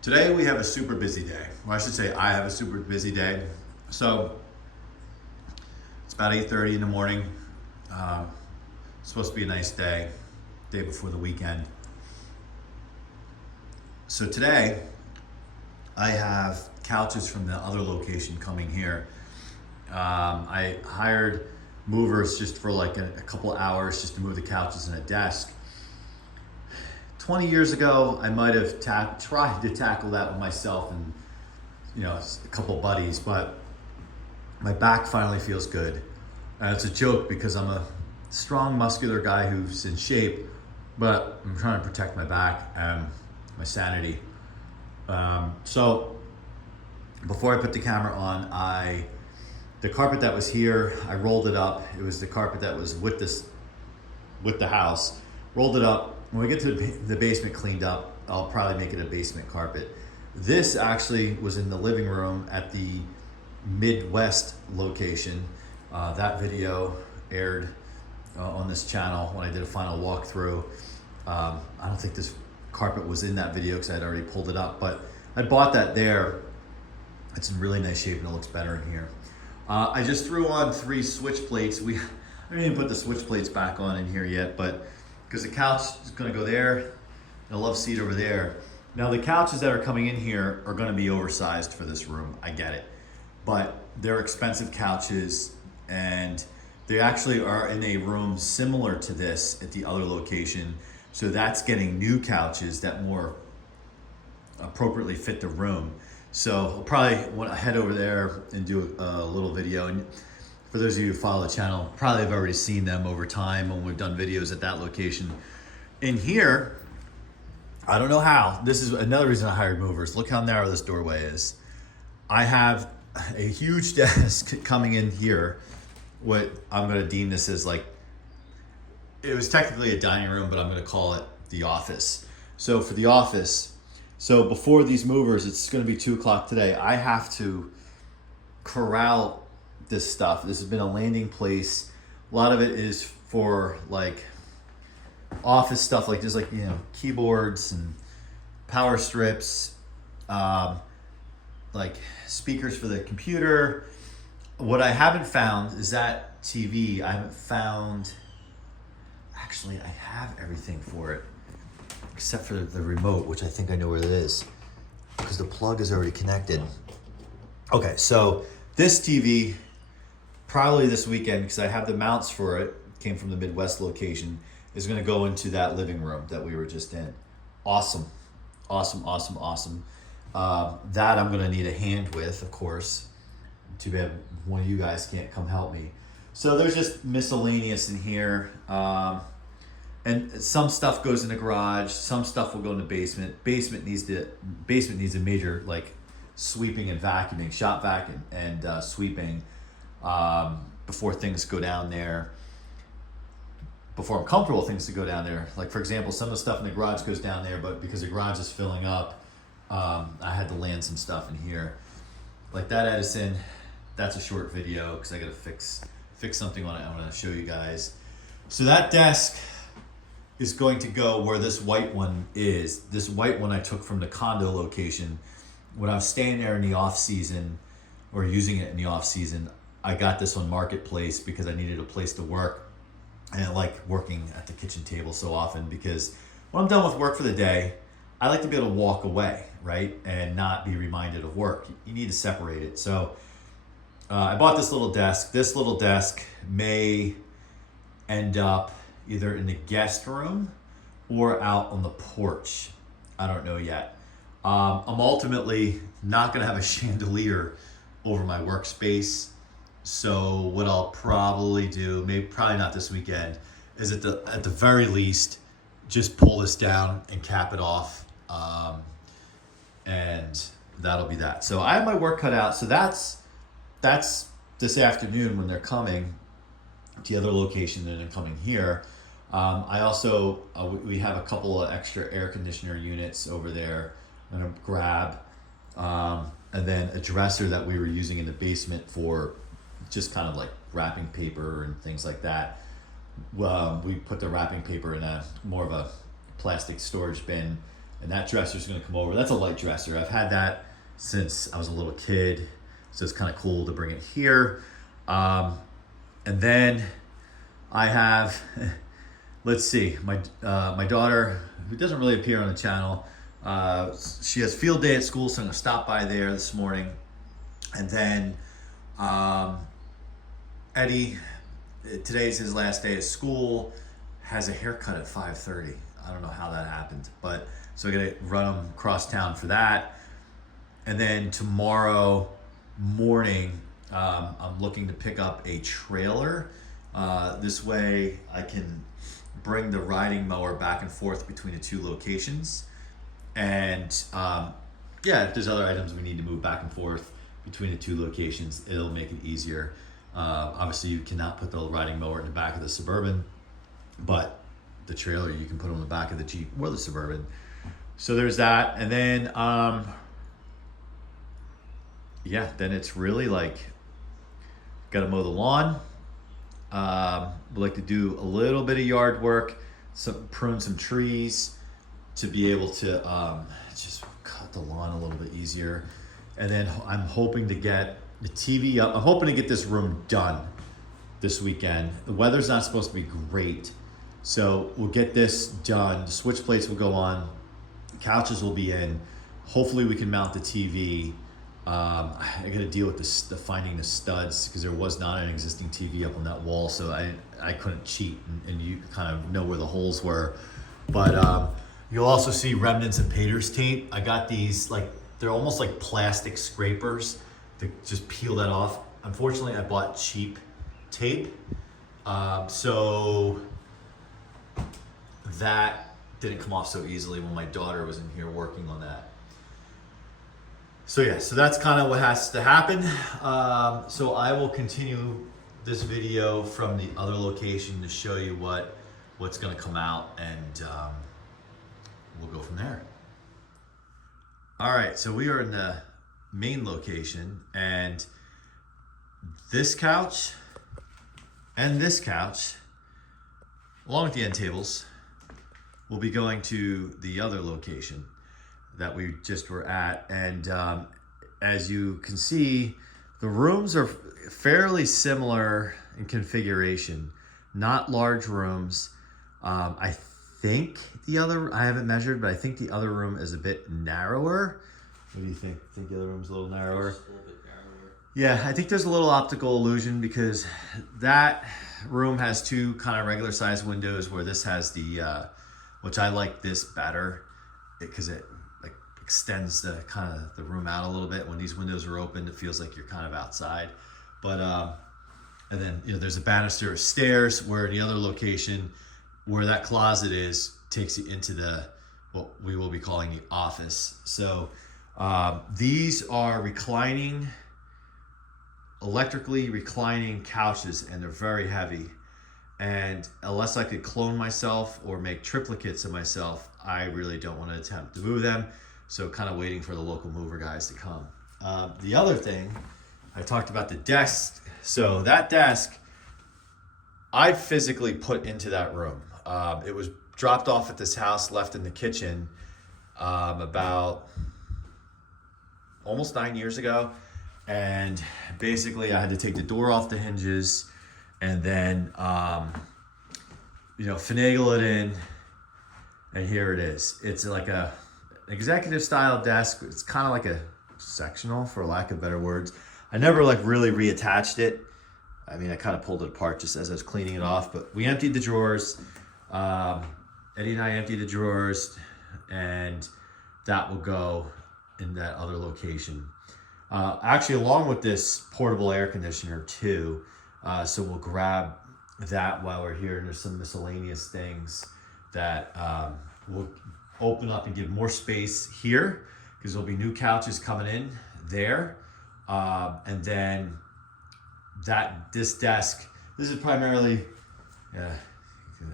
Today we have a super busy day. Well, I should say I have a super busy day. So it's about 8:30 in the morning. It's supposed to be a nice day before the weekend. So today I have couches from the other location coming here. I hired movers just for like a couple hours just to move the couches and a desk. 20 years ago, I might have tried to tackle that with myself and a couple buddies, but my back finally feels good. It's a joke because I'm a strong, muscular guy who's in shape, but I'm trying to protect my back and my sanity. So before I put the camera on, the carpet that was here, I rolled it up. It was the carpet that was with the house. Rolled it up. When we get to the basement cleaned up, I'll probably make it a basement carpet. This actually was in the living room at the Midwest location. That video aired on this channel when I did a final walkthrough. I don't think this carpet was in that video because I had already pulled it up, but I bought that there. It's in really nice shape and it looks better in here. I just threw on 3 switch plates. I didn't even put the switch plates back on in here yet, but because the couch is going to go there and a love seat over there. Now the couches that are coming in here are going to be oversized for this room. I get it, but they're expensive couches and they actually are in a room similar to this at the other location. So that's getting new couches that more appropriately fit the room. So I'll probably want to head over there and do a little video. And for those of you who follow the channel, probably have already seen them over time when we've done videos at that location. In here, I don't know how. This is another reason I hired movers. Look how narrow this doorway is. I have a huge desk coming in here. What I'm going to deem this as it was technically a dining room, but I'm going to call it the office. So for the office, so before these movers, it's going to be 2 o'clock today. I have to corral this stuff. This has been a landing place. A lot of it is for office stuff, keyboards and power strips, speakers for the computer. What I haven't found is that TV. I haven't found, actually I have everything for it except for the remote, which I think I know where it is because the plug is already connected. Okay, so this TV, probably this weekend, because I have the mounts for it, came from the Midwest location, is going to go into that living room that we were just in. Awesome. Awesome, awesome, awesome. That I'm going to need a hand with, of course. Too bad one of you guys can't come help me. So there's just miscellaneous in here. And some stuff goes in the garage. Some stuff will go in the basement. Basement needs a major sweeping and vacuuming, shop vacuum and sweeping. Before things go down there, before I'm comfortable with things to go down there. Like for example, some of the stuff in the garage goes down there, but because the garage is filling up, I had to land some stuff in here. Like that Edison, that's a short video because I gotta fix something on it. I wanna show you guys. So that desk is going to go where this white one is. This white one I took from the Condo location. When I was staying there in the off season or using it in the off season, I got this on Marketplace because I needed a place to work. And I like working at the kitchen table so often because when I'm done with work for the day, I like to be able to walk away, right? And not be reminded of work. You need to separate it. So I bought this little desk. This little desk may end up either in the guest room or out on the porch. I don't know yet. I'm ultimately not gonna have a chandelier over my workspace. So what I'll probably do, probably not this weekend, is at the very least, just pull this down and cap it off. And that'll be that. So I have my work cut out. So that's this afternoon when they're coming to the other location and they're coming here. I also, we have a couple of extra air conditioner units over there. I'm gonna grab, and then a dresser that we were using in the basement for just kind of like wrapping paper and things like that. We put the wrapping paper in more of a plastic storage bin. and that dresser is going to come over. That's a light dresser. I've had that since I was a little kid, so it's kind of cool to bring it here. And then I have, let's see, my daughter, who doesn't really appear on the channel, she has field day at school, so I'm going to stop by there this morning. And then Eddie, today's his last day of school, has a haircut at 5:30. I don't know how that happened, but so I gotta run him across town for that. And then tomorrow morning, I'm looking to pick up a trailer. This way I can bring the riding mower back and forth between the two locations. And yeah, if there's other items we need to move back and forth between the two locations, it'll make it easier. Obviously you cannot put the riding mower in the back of the Suburban, but the trailer you can put on the back of the Jeep or the Suburban. So there's that. And then yeah, then it's really like, gotta mow the lawn. Would like to do a little bit of yard work, prune some trees to be able to just cut the lawn a little bit easier. And then I'm hoping to get the TV up. I'm hoping to get this room done this weekend. The weather's not supposed to be great, so we'll get this done. The switch plates will go on, couches will be in. Hopefully we can mount the TV. I got to deal with the finding the studs, because there was not an existing TV up on that wall, so I couldn't cheat, and you kind of know where the holes were. But you'll also see remnants of painter's tape. I got these, like, they're almost like plastic scrapers to just peel that off. Unfortunately, I bought cheap tape, so that didn't come off so easily when my daughter was in here working on that. So yeah, so that's kind of what has to happen. So I will continue this video from the other location to show you what's gonna come out, and we'll go from there. All right, so we are in the main location, and this couch and this couch, along with the end tables, will be going to the other location that we just were at. And as you can see, the rooms are fairly similar in configuration, not large rooms. I think I haven't measured, but I think the other room is a bit narrower. What do you think? Think the other room's a little narrower? Just a little bit narrower. Yeah, I think there's a little optical illusion, because that room has two kind of regular sized windows, where this has the, which I like this better, because it like extends the kind of the room out a little bit. When these windows are open, it feels like you're kind of outside. But and then, you know, there's a banister of stairs, where the other location, where that closet is, takes you into what we will be calling the office. So these are electrically reclining couches, and they're very heavy. And unless I could clone myself or make triplicates of myself, I really don't want to attempt to move them. So kind of waiting for the local mover guys to come. The other thing, I talked about the desk. So that desk, I physically put into that room. It was dropped off at this house, left in the kitchen about almost 9 years ago. And basically I had to take the door off the hinges, and then, you know, finagle it in, and here it is. It's like an executive style desk. It's kind of like a sectional, for lack of better words. I never like really reattached it. I mean, I kind of pulled it apart just as I was cleaning it off, but we emptied the drawers. Eddie and I emptied the drawers, and that will go in that other location. Actually, along with this portable air conditioner too. So we'll grab that while we're here. And there's some miscellaneous things that will open up and give more space here, because there'll be new couches coming in there. And then this desk, this is primarily,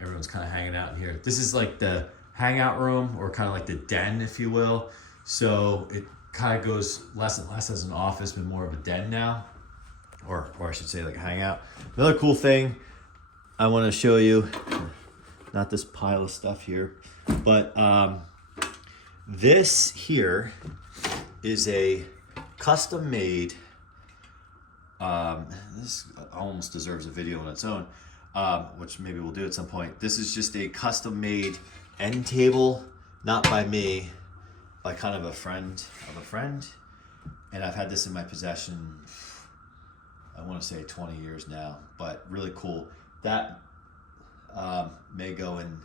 everyone's kind of hanging out in here. This is like the hangout room, or kind of like the den, if you will. So it kind of goes less and less as an office, but more of a den now, or I should say like a hangout. Another cool thing I want to show you, not this pile of stuff here, but This here is a custom made, this almost deserves a video on its own, which maybe we'll do at some point. This is just a custom made end table, not by me, by kind of a friend of a friend. And I've had this in my possession, I want to say 20 years now, but really cool. That may go in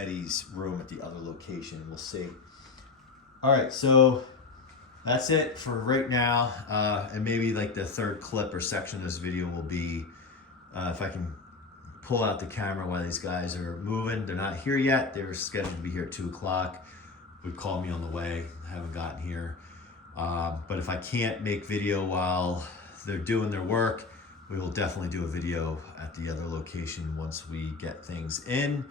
Eddie's room at the other location. We'll see. All right, so that's it for right now. And maybe like the third clip or section of this video will be, if I can pull out the camera while these guys are moving. They're not here yet. They were scheduled to be here at 2 o'clock. Would call me on the way. I haven't gotten here. But if I can't make video while they're doing their work, we will definitely do a video at the other location once we get things in.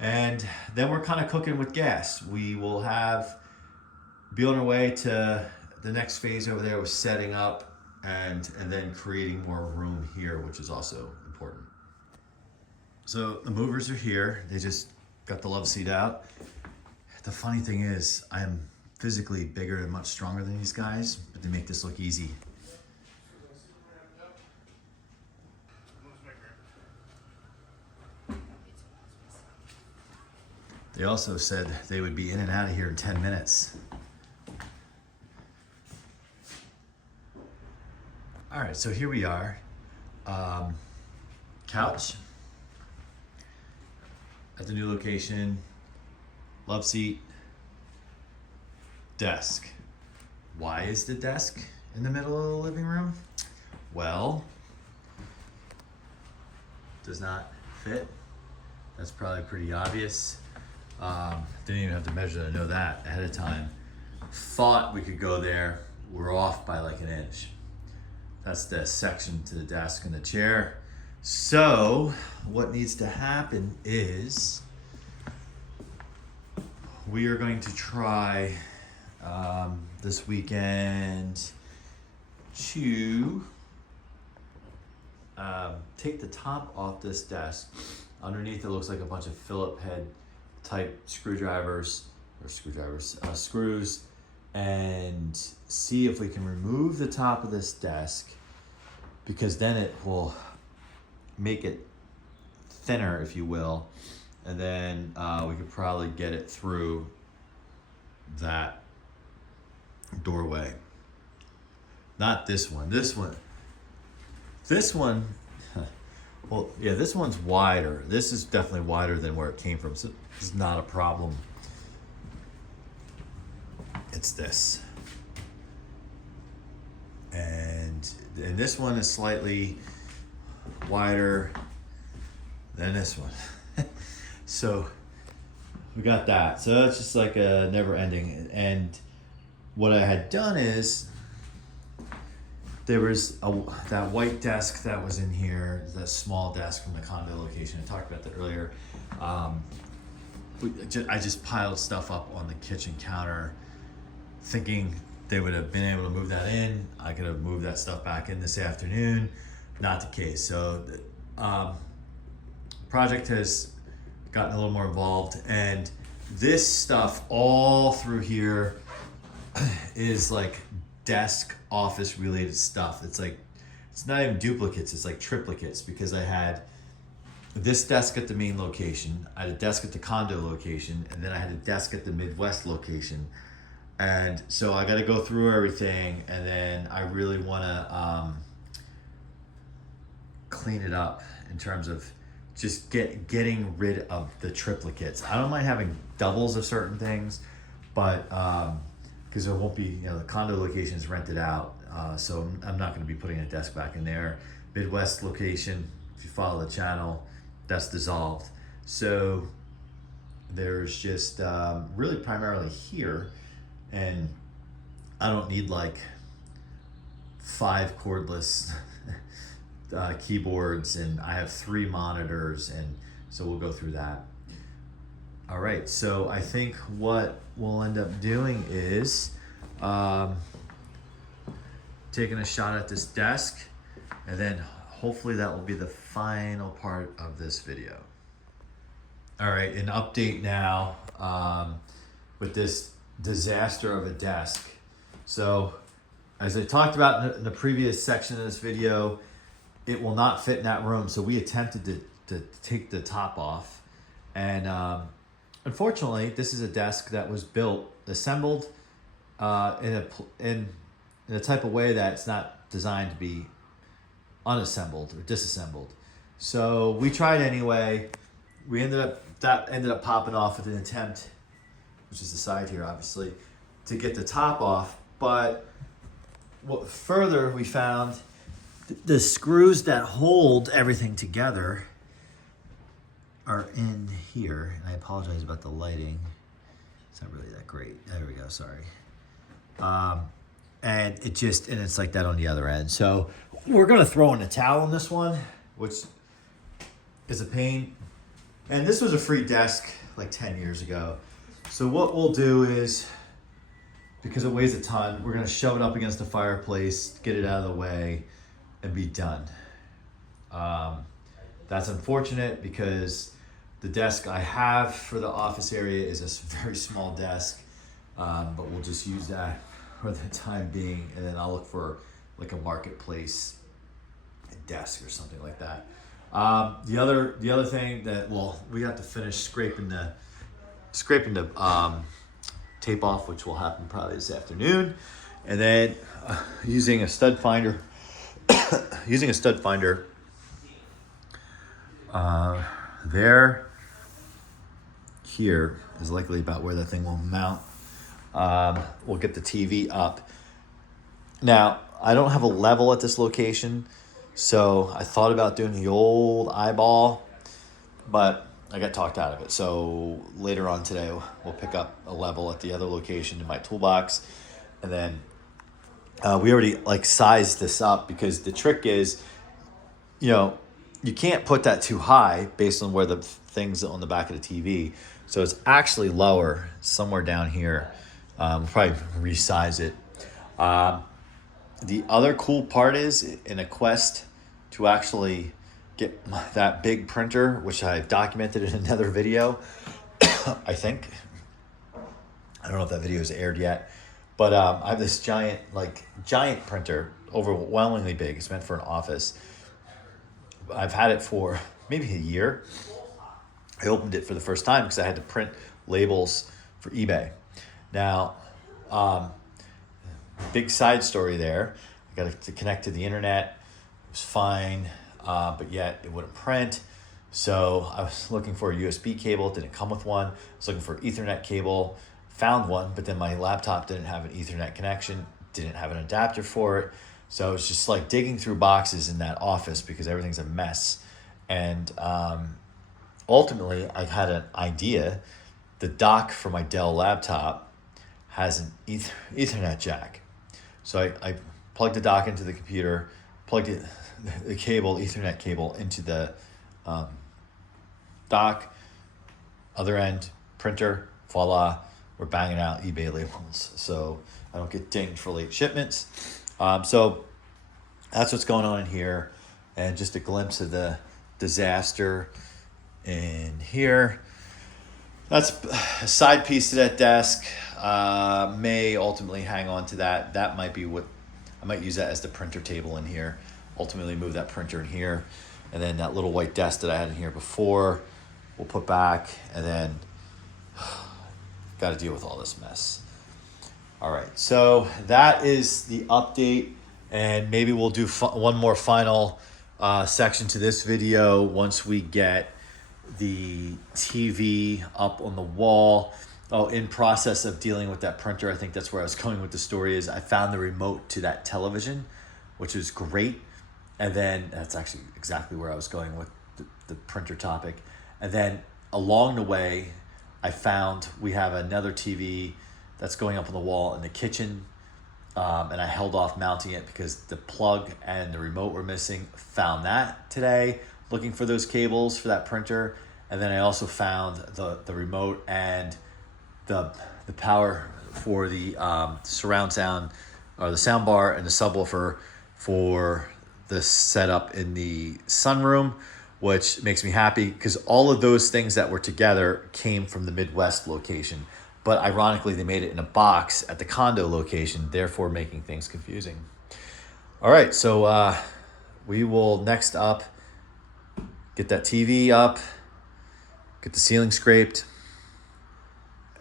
And then we're kind of cooking with gas. We will be on our way to the next phase over there with setting up and then creating more room here, which is also important. So the movers are here. They just got the love seat out. The funny thing is, I am physically bigger and much stronger than these guys, but they make this look easy. They also said they would be in and out of here in 10 minutes. All right, so here we are. Couch at the new location, love seat, desk. Why is the desk in the middle of the living room? Well, does not fit. That's probably pretty obvious. Didn't even have to measure to know that ahead of time. Thought we could go there. We're off by like an inch. That's the section to the desk and the chair. So what needs to happen is we are going to try this weekend to take the top off this desk. Underneath it looks like a bunch of Phillip head type screws, and see if we can remove the top of this desk, because then it will make it thinner, if you will, and then we could probably get it through that doorway. Not this one. This one. Well, yeah, this one's wider. This is definitely wider than where it came from, so it's not a problem. It's this. And this one is slightly wider than this one. So we got that. So that's just like a never ending. And what I had done is, there was that white desk that was in here, that small desk from the condo location. I talked about that earlier. I just piled stuff up on the kitchen counter, thinking they would have been able to move that in. I could have moved that stuff back in this afternoon. Not the case. So project has gotten a little more involved, and this stuff all through here is like desk office related stuff. It's like, it's not even duplicates, it's like triplicates, because I had this desk at the main location, I had a desk at the condo location, and then I had a desk at the Midwest location. And so I got to go through everything, and then I really want to clean it up in terms of just getting rid of the triplicates. I don't mind having doubles of certain things, but because there won't be, the condo location is rented out, so I'm not going to be putting a desk back in there. Midwest location, if you follow the channel, that's dissolved. So there's just really primarily here, and I don't need like 5 cordless keyboards, and I have 3 monitors, and so we'll go through that. All right, so I think what we'll end up doing is taking a shot at this desk, and then hopefully that will be the final part of this video. All right, an update now with this disaster of a desk. So as I talked about in the previous section of this video, it will not fit in that room. So we attempted to take the top off. And unfortunately, this is a desk that was built, assembled in a type of way that it's not designed to be unassembled or disassembled. So we tried anyway. That ended up popping off with an attempt, which is the side here, obviously, to get the top off. But what further we found, the screws that hold everything together are in here. And I apologize about the lighting. It's not really that great. There we go, sorry. And it's like that on the other end. So we're gonna throw in a towel on this one, which is a pain. And this was a free desk like 10 years ago. So what we'll do is, because it weighs a ton, we're gonna shove it up against the fireplace, get it out of the way, and be done. That's unfortunate because the desk I have for the office area is a very small desk, but we'll just use that for the time being, and then I'll look for like a marketplace desk or something like that. The other thing that, well, we have to finish scraping the tape off, which will happen probably this afternoon, and then using a stud finder here is likely about where that thing will mount. We'll get the TV up. Now, I don't have a level at this location, so I thought about doing the old eyeball, but I got talked out of it. So later on today, we'll pick up a level at the other location in my toolbox. And then we already like sized this up, because the trick is, you can't put that too high based on where the thing's on the back of the TV. So it's actually lower somewhere down here. We'll probably resize it. The other cool part is, in a quest to actually get that big printer, which I've documented in another video, I think. I don't know if that video is aired yet, but I have this giant printer, overwhelmingly big. It's meant for an office. I've had it for maybe a year. I opened it for the first time because I had to print labels for eBay. Now, big side story there. I got to connect to the internet. It was fine, but yet it wouldn't print. So I was looking for a USB cable. It didn't come with one. I was looking for an Ethernet cable. Found one, but then my laptop didn't have an Ethernet connection. Didn't have an adapter for it. So it's just like digging through boxes in that office because everything's a mess. And ultimately, I had an idea. The dock for my Dell laptop has an Ethernet jack. So I plugged the dock into the computer, plugged the cable, Ethernet cable, into the dock, other end, printer, voila, we're banging out eBay labels. So I don't get dinged for late shipments. So that's what's going on in here. And just a glimpse of the disaster in here. That's a side piece to that desk. May ultimately hang on to that. That might be what, I might use that as the printer table in here. Ultimately move that printer in here. And then that little white desk that I had in here before, we'll put back, and then got to deal with all this mess. All right, so that is the update, and maybe we'll do one more final section to this video once we get the TV up on the wall. Oh, in process of dealing with that printer, I think that's where I was going with the story, is I found the remote to that television, which is great. And then that's actually exactly where I was going with the printer topic. And then along the way, I found we have another TV that's going up on the wall in the kitchen. And I held off mounting it because the plug and the remote were missing. Found that today, looking for those cables for that printer. And then I also found the remote and the power for the surround sound, or the sound bar, and the subwoofer for the setup in the sunroom, which makes me happy because all of those things that were together came from the Midwest location. but ironically they made it in a box at the condo location, therefore making things confusing. All right, so we will next up get that TV up, get the ceiling scraped,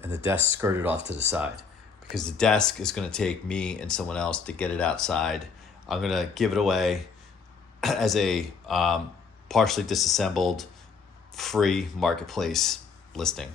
and the desk skirted off to the side, because the desk is going to take me and someone else to get it outside. I'm going to give it away as a partially disassembled free marketplace listing.